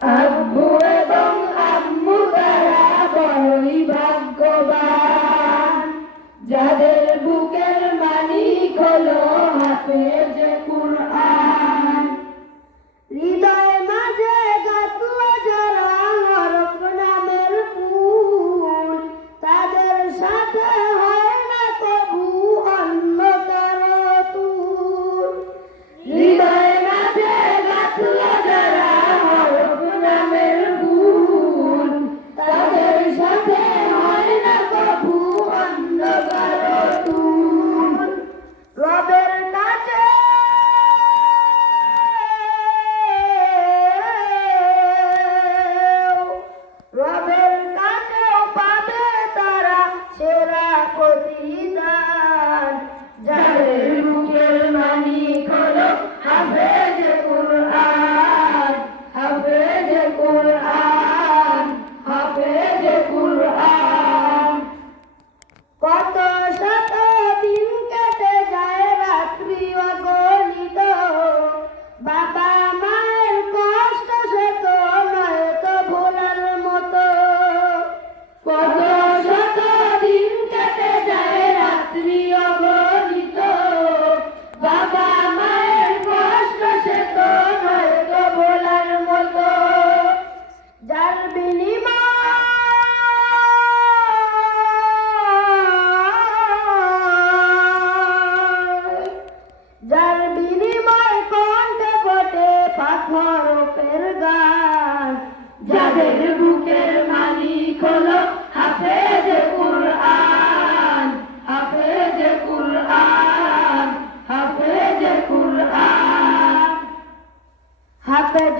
আব্বু এবং আম্মু তারা বড়ই ভাগ্যবান, যাদের বুকের মালিক হলো হাফেজ কুরআন। হৃদয় মাঝে গাঁথলো যারা হরফ নামের ফুল, তাদের সাথে হয় না কবু অন্য কারো তুল। হৃদয় মাঝে গাঁথলো যারা হরফ নামের ফুল, তাদের সাথে হয় না কবু অন্য কারো তুল। রবের কাছে রবের কাছেও পাবে তারা সেরা প্রতিদান, যাদের বুকের মালিক হলো হাফেজ কুরআন, হাফেজ কুরআন, হাফেজ কুরআন। কত শত দিন কেটে যায় রাত্রি অগণিত, বাবা মায়ের কষ্ট সে তো নয় তো ভোলার মতো। কত শত দিন কেটে যায় রাত্রি অগণিত, বাবা মায়ের কষ্ট সে তো নয় তো ভোলার মতো। যার বিনিময় কণ্ঠে ফোটে পাথরের গান, যাদের বুকের মালিক হলো হাফেজ কুরআন, হাফেজ কুরআন, হাফেজ কুরআন। হাফেজ